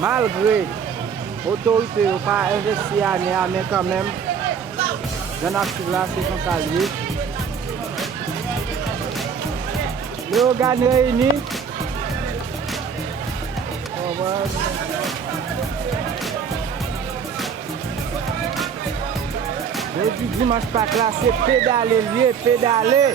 Malgré l'autorité n'a pas investi mais quand même, dans l'actif là, c'est son saluer. Les organes réunis. Le dimanche pas classé, pédaler, lié, pédaler.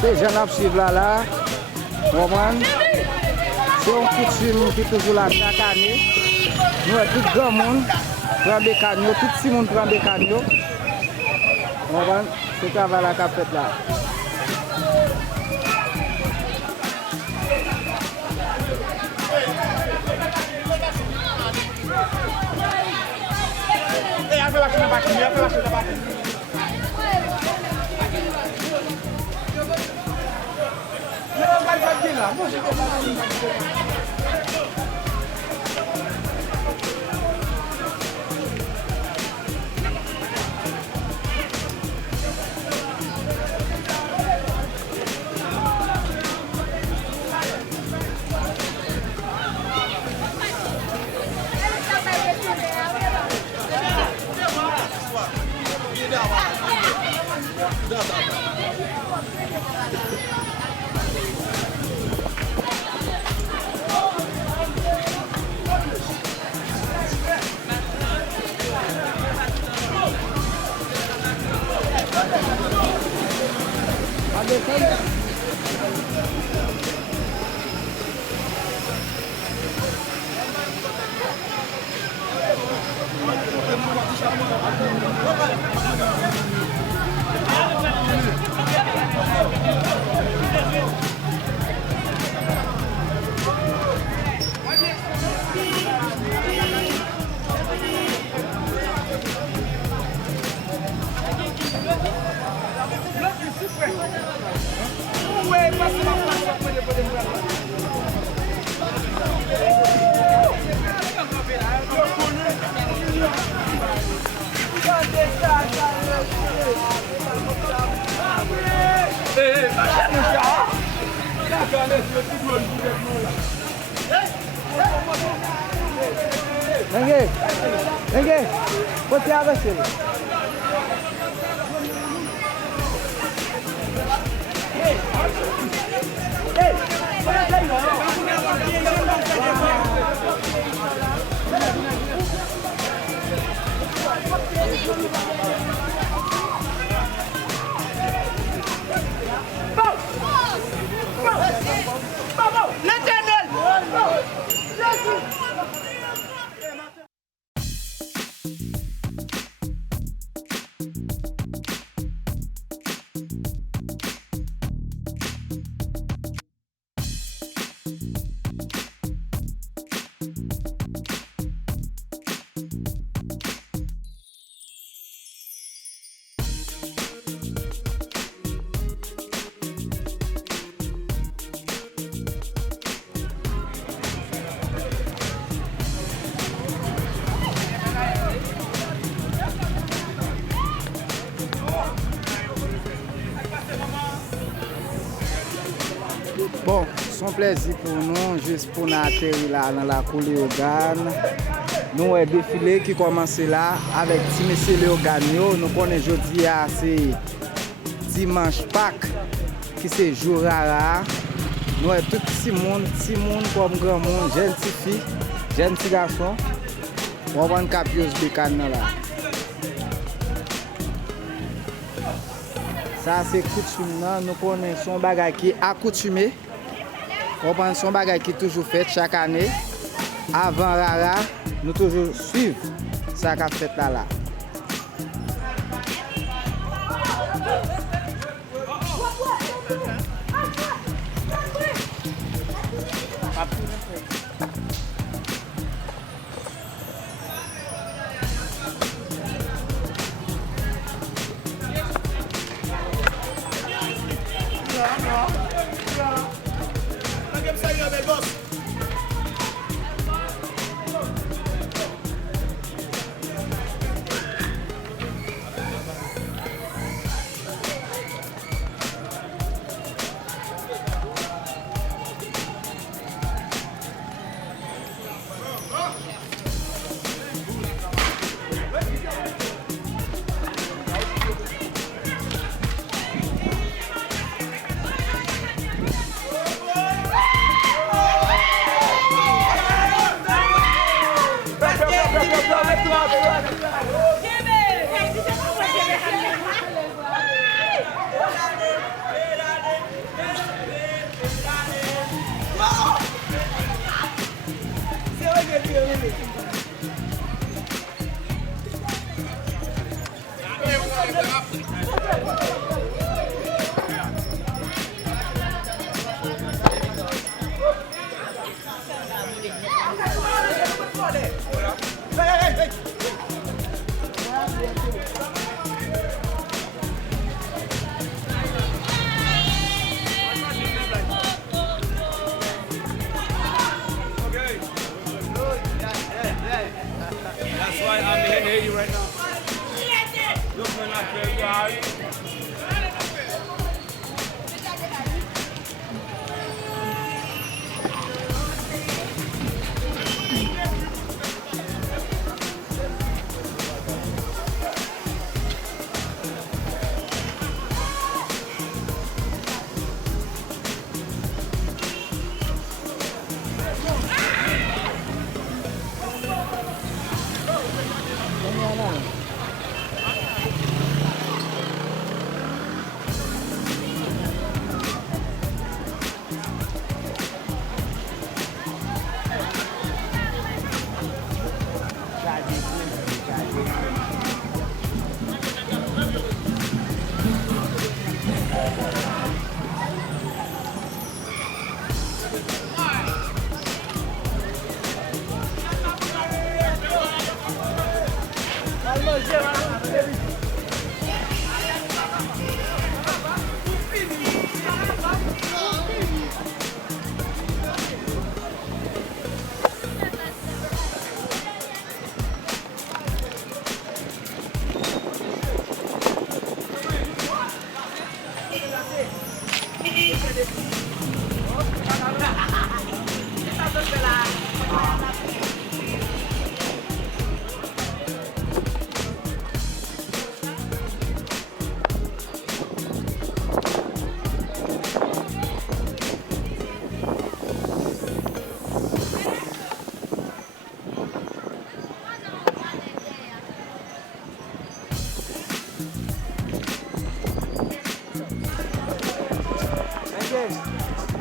C'est Jean Suivre là, c'est une coutume qui est toujours là chaque année. Nous, tout grand monde prend des canaux, tout le monde prend des canaux. C'est le travail qu'a fait là. Ninguém, você abre assim. Bon, son plezi pou nou, jist pou nou ateri la nan la kou Léogane. Nou e defile ki komanse la avek ti mese Léogane yo. Nou konen jodi a se Dimanche Pâques ki se jou rara. Nou e tout ti moun kom gran moun, jen ti fi, jen ti garçon. Wawan kap yos bekan nan la. Sa se koutume nan, nou konen son bagay ki akoutume. Wapan son bagay ki toujou fet chak ane. Avan rara, nou toujou suiv sa ka fet la. That's why I'm here you right now. Look, man, I feel God.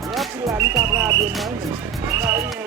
Ya pila ni tak pernah habis